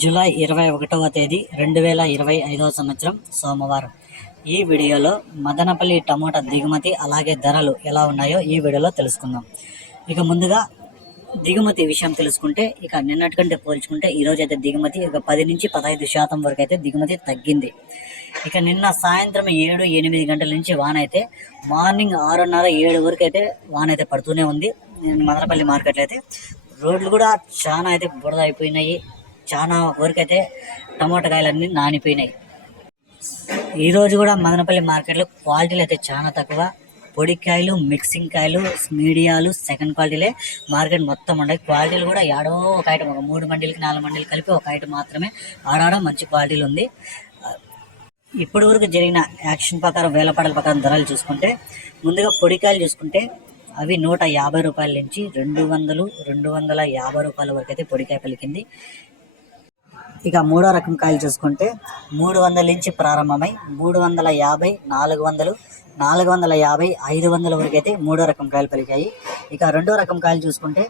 July ఇరవై ఒకటవ తేదీ రెండు వేల ఇరవై ఐదవ సంవత్సరం సోమవారం. ఈ వీడియోలో మదనపల్లి టమోటా దిగుమతి అలాగే ధరలు ఎలా ఉన్నాయో ఈ వీడియోలో తెలుసుకుందాం. ఇక ముందుగా దిగుమతి విషయం తెలుసుకుంటే ఇక నిన్నటి కంటే పోల్చుకుంటే ఈరోజు అయితే దిగుమతి ఇక పది నుంచి పదహైదు శాతం వరకు అయితే దిగుమతి తగ్గింది. ఇక నిన్న సాయంత్రం ఏడు ఎనిమిది గంటల నుంచి వాన అయితే మార్నింగ్ ఆరున్నర ఏడు వరకు అయితే వాన అయితే పడుతూనే ఉంది. మదనపల్లి మార్కెట్లో అయితే రోడ్లు కూడా చాలా అయితే బురద అయిపోయినాయి. చాలా వరకు అయితే టమోటా కాయలన్నీ నానిపోయినాయి. ఈరోజు కూడా మదనపల్లి మార్కెట్లో క్వాలిటీలు అయితే చాలా తక్కువ. పొడికాయలు మిక్సింగ్ కాయలు మీడియాలు సెకండ్ క్వాలిటీలే. మార్కెట్ మొత్తం ఉన్నాయి. క్వాలిటీలు కూడా ఏడో ఒక ఐటమ్ ఒక మూడు మండీలకి నాలుగు మండీలు కలిపి ఒక ఐటమ్ మాత్రమే ఆడాడ మంచి క్వాలిటీలు ఉంది. ఇప్పటి వరకు జరిగిన యాక్షన్ ప్రకారం వేలపాడల ప్రకారం ధరలు చూసుకుంటే ముందుగా పొడికాయలు చూసుకుంటే అవి నూట యాభై రూపాయల నుంచి రెండు వందలు రెండు వందల యాభై రూపాయల వరకు అయితే పొడికాయ పలికింది. ఇక మూడో రకం కాయలు చూసుకుంటే మూడు వందల నుంచి ప్రారంభమై మూడు వందల యాభై నాలుగు వందలు నాలుగు వందల యాభై ఐదు వందల వరకు అయితే మూడో రకం కాయలు పలికాయి. ఇక రెండో రకం కాయలు చూసుకుంటే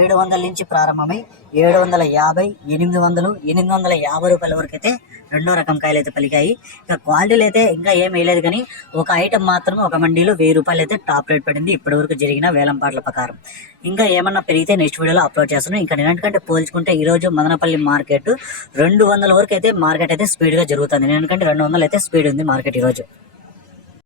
ఏడు వందల నుంచి ప్రారంభమై ఏడు వందల యాభై ఎనిమిది వందలు ఎనిమిది వందల యాభై రూపాయల వరకు అయితే రెండో రకం కాయలు అయితే పలికాయి. ఇంకా క్వాలిటీలు అయితే ఇంకా ఏం వేయలేదు కానీ ఒక ఐటమ్ మాత్రం ఒక మండీలో వెయ్యి రూపాయలు అయితే టాప్ రేట్ పడింది ఇప్పటి వరకు జరిగిన వేలం పాటల ప్రకారం. ఇంకా ఏమన్నా పెరిగితే నెక్స్ట్ వీడియోలో అప్లోడ్ చేస్తాను. ఇంకా నిన్నటికంటే పోల్చుకుంటే ఈరోజు మదనపల్లి మార్కెట్ రెండు వందల వరకు అయితే మార్కెట్ అయితే స్పీడ్గా జరుగుతుంది. నిన్నటికంటే రెండు వందలు అయితే స్పీడ్ ఉంది మార్కెట్ ఈరోజు